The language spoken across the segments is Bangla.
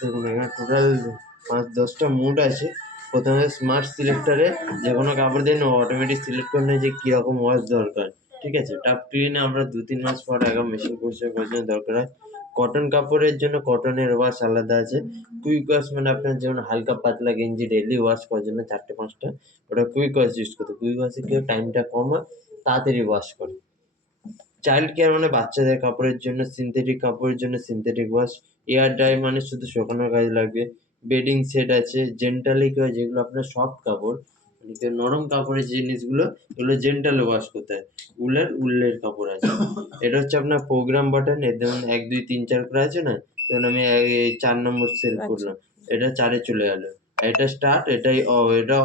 দেখুন এখানে টোটাল 5-10টা মোড আছে। প্রথমে স্মার্ট সিলেক্টরে যে কোনো কাপড় দিয়ে অটোমেটিক সিলেক্ট করে নেয় যে কীরকম ওয়াশ দরকার, ঠিক আছে। টাপ ক্লিনে আমরা 2-3 মাস পর আগে মেশিন পরিষ্কার করার জন্য দরকার হয়। কটন কাপড়ের জন্য কটনের ওয়াশ আলাদা আছে। কুইক ওয়াশ মানে আপনার যেমন হালকা পাতলা গেঞ্জি ডেইলি ওয়াশ করার জন্য 4-5টা, ওটা কুইক ওয়াশ ইউজ করতে। কুইক ওয়াশে কি টাইমটা কম হয়, তাড়াতাড়ি ওয়াশ করে। চাইল্ড কেয়ার মানে বাচ্চাদের কাপড়ের জন্য সিনথেটিক কাপড়ের জন্য সিনথেটিক ওয়াশ। এয়ার ড্রাই মানে শুধু শুকানোর কাজে লাগবে। বেডিং সেট আছে। জেন্টালি কেয়ার যেগুলো আপনার সফট কাপড়, মানে নরম কাপড়ের জিনিসগুলো, এগুলো জেন্টালে ওয়াশ করতে হয়। উলের কাপড় আছে। এটা হচ্ছে আপনার প্রোগ্রাম বাটন। এর যেমন 1 2 3 4 করে আছে না, যেমন আমি 4 নম্বর সেল করলাম, এটা 4-এ চলে গেল। এটা স্টার্ট, এটাই এটা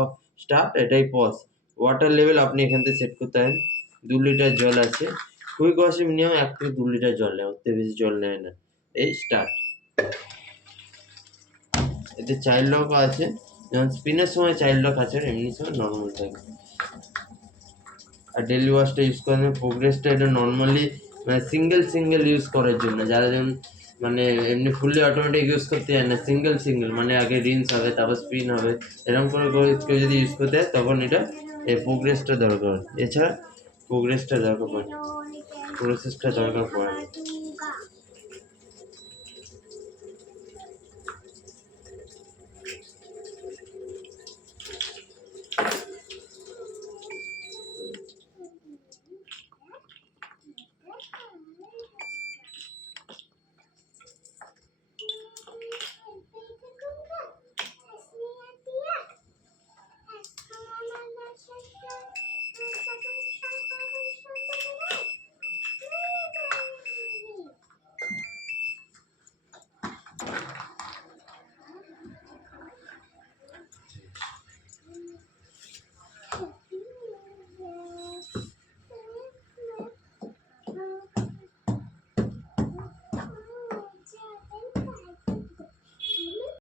স্টার্ট, এটাই পজ। ওয়াটার লেভেল আপনি এখান থেকে সেট করতে পারেন। 2 লিটার জল আছে। কুইক ওয়াশে মিনিমাম 1 থেকে 2 লিটার জল নেয়, ওর থেকে বেশি জল নেয় না। এই স্টার্ট। এতে চাইল্ড লকও আছে, যেমন স্পিনের সময় চাইল্ড লক আছে, এমনি সময় নর্মাল থাকে। আর ডেলি ওয়াশটা ইউজ করেন প্রোগ্রেসটা, এটা নর্মালি মানে সিঙ্গেল ইউজ করার জন্য, যারা যেমন মানে এমনি ফুললি অটোমেটিক ইউজ করতে চায় না, সিঙ্গেল মানে আগে রিন্স হবে তারপর স্পিন হবে, এরকম করে কেউ যদি ইউজ করতে হয় তখন এটা এই প্রোগ্রেসটা দরকার। এছাড়া প্রোগ্রেসটা দরকার পড়ে, প্রসেসটা দরকার পড়ে।